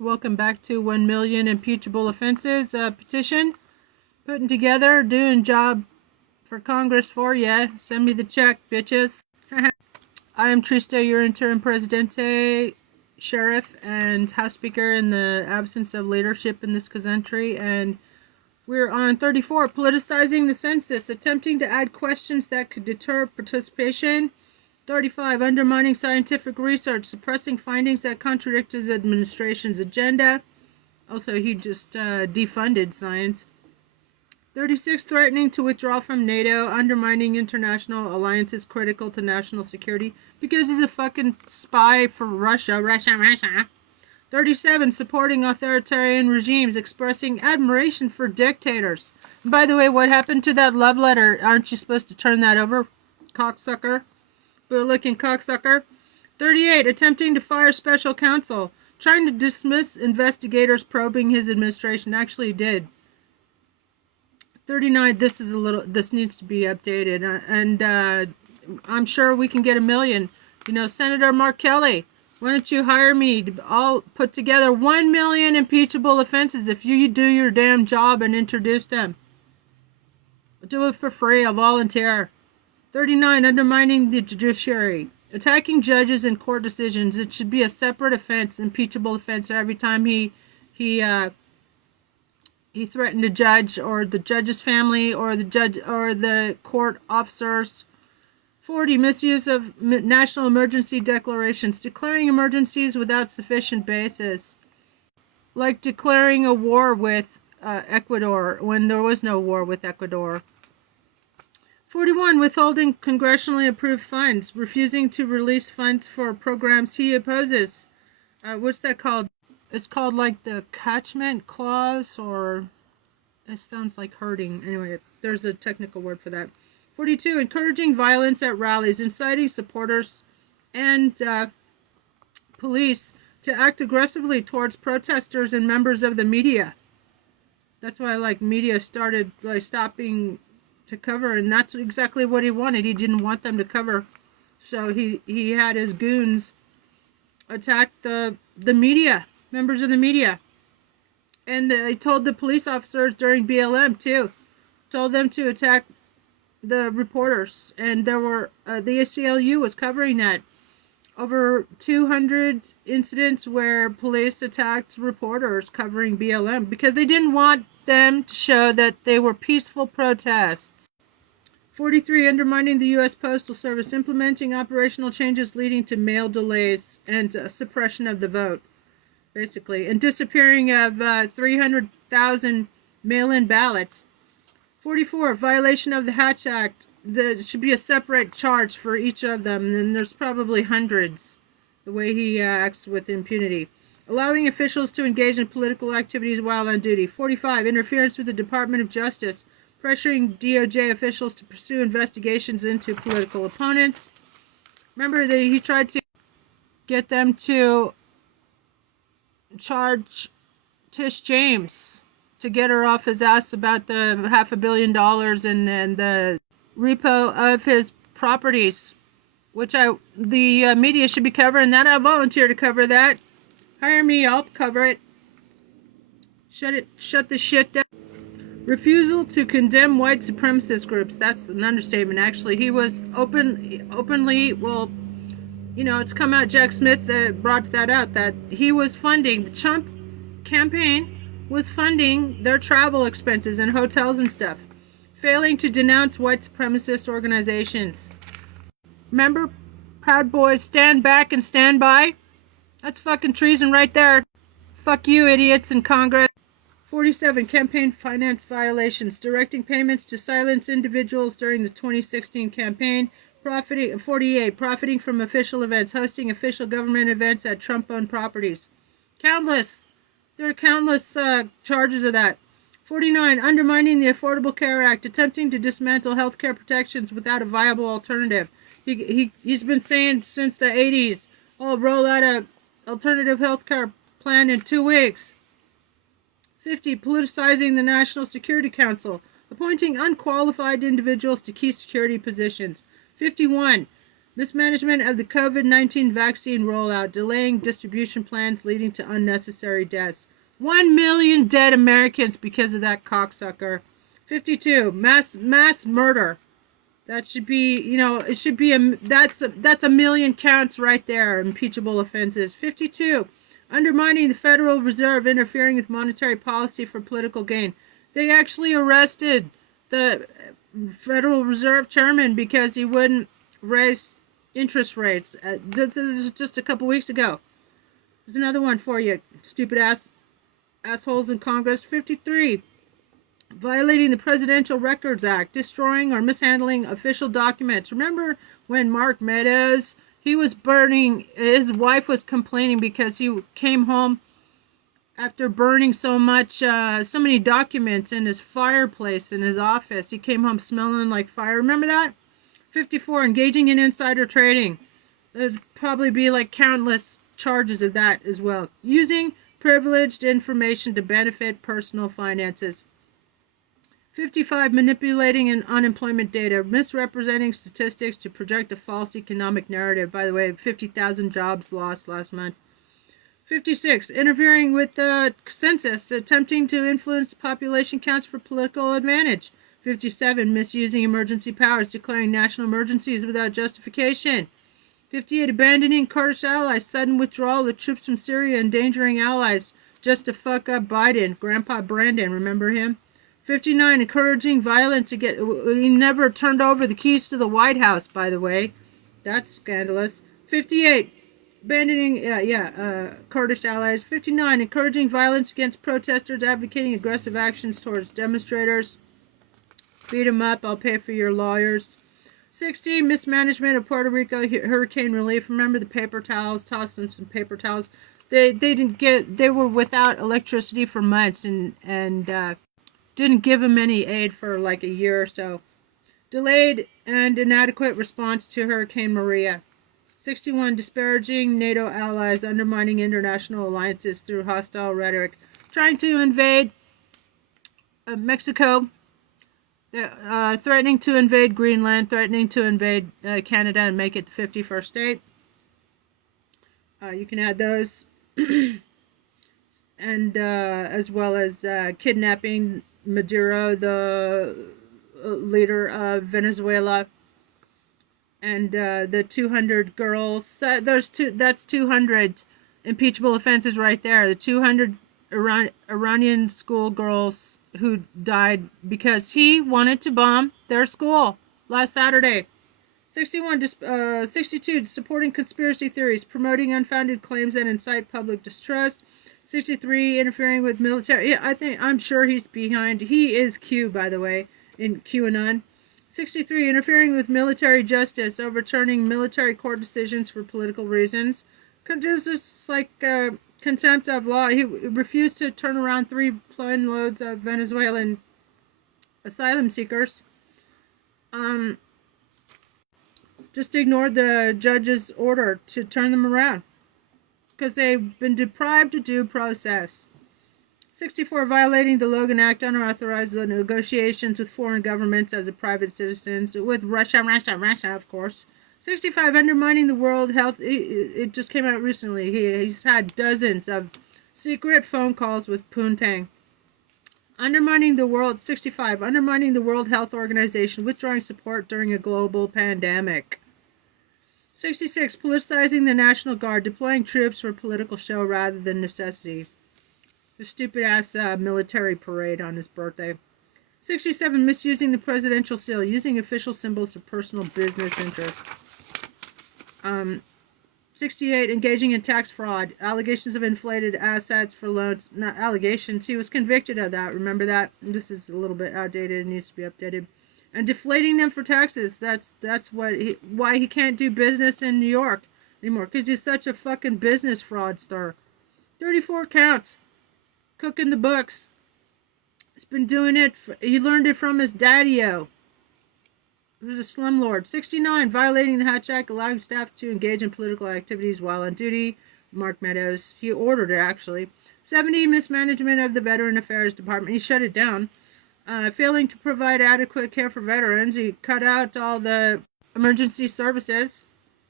Welcome back to 1 million impeachable offenses petition. Putting together, doing job for Congress for ya. Send me the check, bitches. I am Trista, your interim presidente, sheriff, and house speaker in the absence of leadership in this country. And we're on 34, politicizing the census, attempting to add questions that could deter participation. 35, undermining scientific research, suppressing findings that contradict his administration's agenda. Also, he just defunded science. 36, threatening to withdraw from NATO, undermining international alliances critical to national security because he's a fucking spy for Russia. 37, supporting authoritarian regimes, expressing admiration for dictators. And by the way, what happened to that love letter? Aren't you supposed to turn that over, cocksucker? Looking cocksucker. 38, attempting to fire special counsel, trying to dismiss investigators probing his administration. Actually, he did. 39, this needs to be updated, and I'm sure we can get 1 million. You know, Senator Mark Kelly, why don't you hire me to all put together 1 million impeachable offenses if you do your damn job and introduce them. Do it for free. I'll volunteer. 39, undermining the judiciary, attacking judges and court decisions. It should be a separate offense, impeachable offense, every time he threatened a judge or the judge's family or the judge or the court officers. 40, misuse of national emergency declarations, declaring emergencies without sufficient basis, like declaring a war with Ecuador when there was no war with Ecuador. 41, withholding congressionally approved funds, refusing to release funds for programs he opposes. What's that called? It's called like the catchment clause, or it sounds like hurting. Anyway, there's a technical word for that. 42, encouraging violence at rallies, inciting supporters and police to act aggressively towards protesters and members of the media. That's why media started stopping to cover, and that's exactly what he wanted. He didn't want them to cover, so he had his goons attack the media, members of the media, and he told the police officers during BLM too, told them to attack the reporters, and there were the ACLU was covering that. Over 200 incidents where police attacked reporters covering BLM because they didn't want them to show that they were peaceful protests. 43, undermining the U.S. Postal Service, implementing operational changes leading to mail delays and suppression of the vote, basically, and disappearing of 300,000 mail-in ballots. 44, violation of the Hatch Act. There should be a separate charge for each of them, and there's probably hundreds, the way he acts with impunity. Allowing officials to engage in political activities while on duty. 45, interference with the Department of Justice, pressuring DOJ officials to pursue investigations into political opponents. Remember that he tried to get them to charge Tish James to get her off his ass about the $500 million and the repo of his properties, which the media should be covering that. I volunteer to cover that. Hire me, I'll cover it. Shut the shit down. Refusal to condemn white supremacist groups. That's an understatement, actually. He was openly, well, you know, it's come out, Jack Smith brought that out, that he was funding, the Trump campaign was funding their travel expenses and hotels and stuff, failing to denounce white supremacist organizations. Remember, Proud Boys, stand back and stand by? That's fucking treason right there. Fuck you, idiots in Congress. 47, campaign finance violations, directing payments to silence individuals during the 2016 campaign. 48, profiting from official events, hosting official government events at Trump-owned properties. There are countless charges of that. 49, undermining the Affordable Care Act, attempting to dismantle health care protections without a viable alternative. He's been saying since the 80s, I'll roll out a alternative health care plan in 2 weeks. 50, politicizing the National Security Council, appointing unqualified individuals to key security positions. 51, Mismanagement of the COVID-19 vaccine rollout, delaying distribution plans leading to unnecessary deaths. 1 million dead Americans because of that cocksucker. 52, mass murder. That should be, it should be that's a million counts right there. Impeachable offenses. 52, undermining the Federal Reserve, interfering with monetary policy for political gain. They actually arrested the Federal Reserve chairman because he wouldn't raise interest rates. This is just a couple weeks ago. There's another one for you, stupid assholes in Congress. 53, violating the Presidential Records Act, destroying or mishandling official documents. Remember when Mark Meadows, he was burning, his wife was complaining because he came home after burning so many documents in his fireplace in his office. He came home smelling like fire. Remember that? 54, engaging in insider trading. There'd probably be like countless charges of that as well. Using privileged information to benefit personal finances. 55, manipulating unemployment data, misrepresenting statistics to project a false economic narrative. By the way, 50,000 jobs lost last month. 56, interfering with the census, attempting to influence population counts for political advantage. 57, misusing emergency powers, declaring national emergencies without justification. 58, abandoning Kurdish allies, sudden withdrawal of troops from Syria, endangering allies just to fuck up Biden. Grandpa Brandon, remember him? 59, encouraging violence he never turned over the keys to the White House, by the way. That's scandalous. 58, abandoning Kurdish allies. 59, encouraging violence against protesters, advocating aggressive actions towards demonstrators. Beat them up, I'll pay for your lawyers. 60, mismanagement of Puerto Rico hurricane relief. Remember the paper towels? Toss them some paper towels. They were without electricity for months and didn't give them any aid for like a year or so. Delayed and inadequate response to Hurricane Maria. 61, disparaging NATO allies, undermining international alliances through hostile rhetoric. Trying to invade Mexico. Threatening to invade Greenland, threatening to invade Canada and make it the 51st state. You can add those. And as well as kidnapping Maduro, the leader of Venezuela, and the 200 girls. That's 200 impeachable offenses right there. The 200 Iranian schoolgirls who died because he wanted to bomb their school last Saturday. 62, supporting conspiracy theories, promoting unfounded claims that incite public distrust. 63, interfering with military. I'm sure he's behind. He is Q, by the way, in QAnon. 63, interfering with military justice, overturning military court decisions for political reasons. Just like contempt of law. He refused to turn around 3 plane loads of Venezuelan asylum seekers. Just ignored the judge's order to turn them around because they've been deprived of due process. 64, violating the Logan Act, unauthorized negotiations with foreign governments as a private citizen, with Russia, of course. 65, undermining the World Health. It just came out recently. He's had dozens of secret phone calls with Poontang. 65, undermining the World Health Organization, withdrawing support during a global pandemic. 66, politicizing the National Guard, deploying troops for political show rather than necessity. The stupid ass military parade on his birthday. 67, misusing the presidential seal, using official symbols for personal business interest. 68, engaging in tax fraud, allegations of inflated assets for loans. Not allegations, he was convicted of that. Remember that? This is a little bit outdated and needs to be updated. And deflating them for taxes. That's why he can't do business in New York anymore, because he's such a fucking business fraudster. 34 counts. Cooking the books. He's been doing it. He learned it from his daddy-o. There's a slumlord. 69, violating the Hatch Act, allowing staff to engage in political activities while on duty. Mark Meadows. He ordered it, actually. 70, mismanagement of the Veteran Affairs Department. He shut it down. Failing to provide adequate care for veterans. He cut out all the emergency services.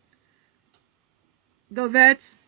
Go Vets.